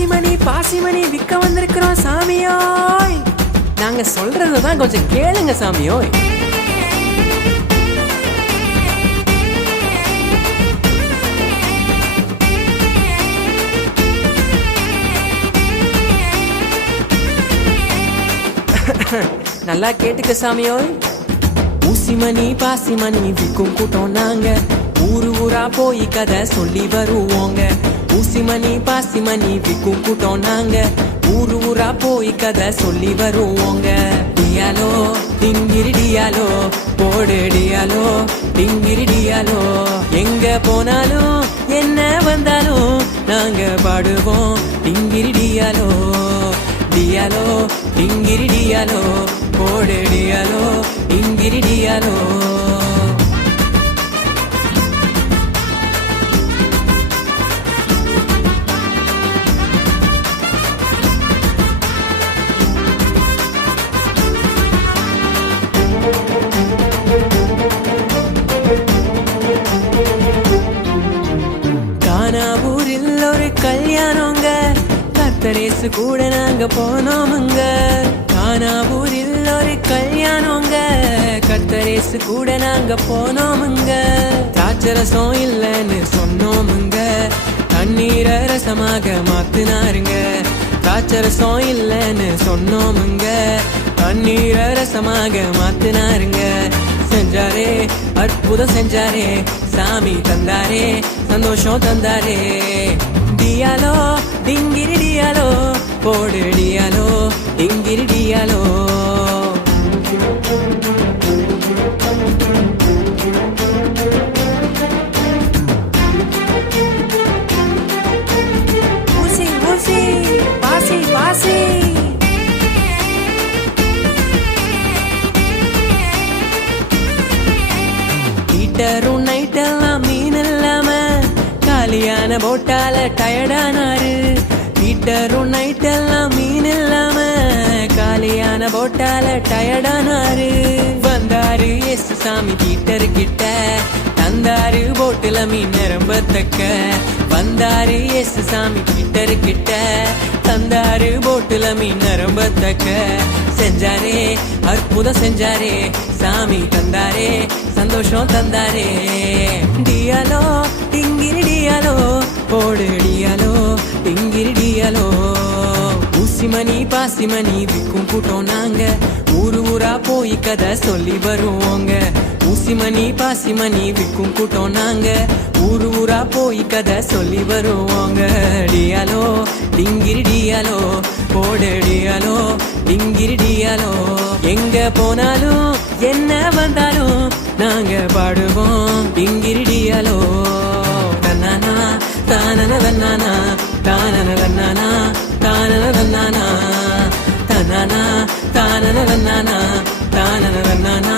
பாசிமணி விற்க வந்திருக்கிறோம் சாமியோய். நாங்க சொல்றதுதான் கொஞ்சம் கேளுங்க சாமியோய். நல்லா கேட்டுக்க சாமியோய். ஊசிமணி பாசிமணி விற்கும் கூட்டம் நாங்க, ஊரு ஊரா போய் கதை சொல்லி வருவோங்க. ஊசிமணி பாசிமணி விற்கும் கூட்டம் நாங்க, ஊரு ஊரா போய் கதை சொல்லி வருவோங்க. டியாலோ டிங்கிரி டியாலோ போடு டியாலோ டிங்கிரி டியாலோ. எங்க போனாலும் என்ன வந்தாலும் நாங்க பாடுவோம் டிங்கிரி டியாலோ. டியாலோ டிங்கிரி டியாலோ போடு டியாலோ டிங்கிரி டியாலோ. கானாவூரில் ஒரு கல்யாணங்க, கர்த்தரேசு கூட நாங்க போனோமுங்க. கானாவூரில் ஒரு கல்யாணங்க, கர்த்தரேசு கூட நாங்க போனோமுங்க. திராட்சரசம் இல்லைன்னு சொன்னோமுங்க, தண்ணீரை ரசமாக மாத்தினாருங்க. திராட்சரசம் இல்லைன்னு சொன்னோமுங்க, தண்ணீரை ரசமாக மாத்தினாருங்க. செஞ்சாரே அற்புதம் செஞ்சாரே, சாமி தந்தாரே சந்தோஷம் தந்தாரே. டியாலோ டிங்கிரி டியாலோ போடு டியாலோ டிங்கிரி டியாலோ. ஊசி ஊசி பாசி பாசி. ஹீட்டரும் நைட்டெல்லாம் மீன் இல்லாம காலியான போட்டால டயர்டானாரு. ஹீட்டரும் நைட்டெல்லாம் மீன் இல்லாம காலியான போட்டால டயர்டானாரு. வந்தாரு எஸ் சாமி ஹீட்டரு கிட்ட, தந்தாரு போட்டுல மீன் நிரம்பத்தக்க. வந்தாரு எஸ் சாமி ஹீட்டரு கிட்ட, தந்தாரு போட்டுல மீன் நிரம்பத்தக்க. செஞ்சாரே அற்புதம் செஞ்சாரே, சாமி தந்தாரே சந்தோஷம் தந்தாரே. டியாலோ டிங்கிரி டியாலோ போடு டியாலோ டிங்கிரி டியாலோ. ஊசிமணி பாசிமணி விற்கும் கூட்டம் நாங்க, ஊரு ஊரா போய் கதை சொல்லி வருவோங்க. ஊசிமணி பாசிமணி விற்கும் கூட்டம் நாங்க, ஊரு ஊரா போய் கதை சொல்லி வருவோங்க. டியாலோ டிங்கிரி டியாலோ போடு டியாலோ டிங்கிரி டியாலோ. எங்க போனாலும் என்ன வந்தாலும் நாங்க பாடுவோம் டிங்கிரி டியாலோ. தன்னானா தானன தன்னானா தானன தன்னானா தானன தன்னானா தன்னானா தானன தன்னானா தானன தன்னானா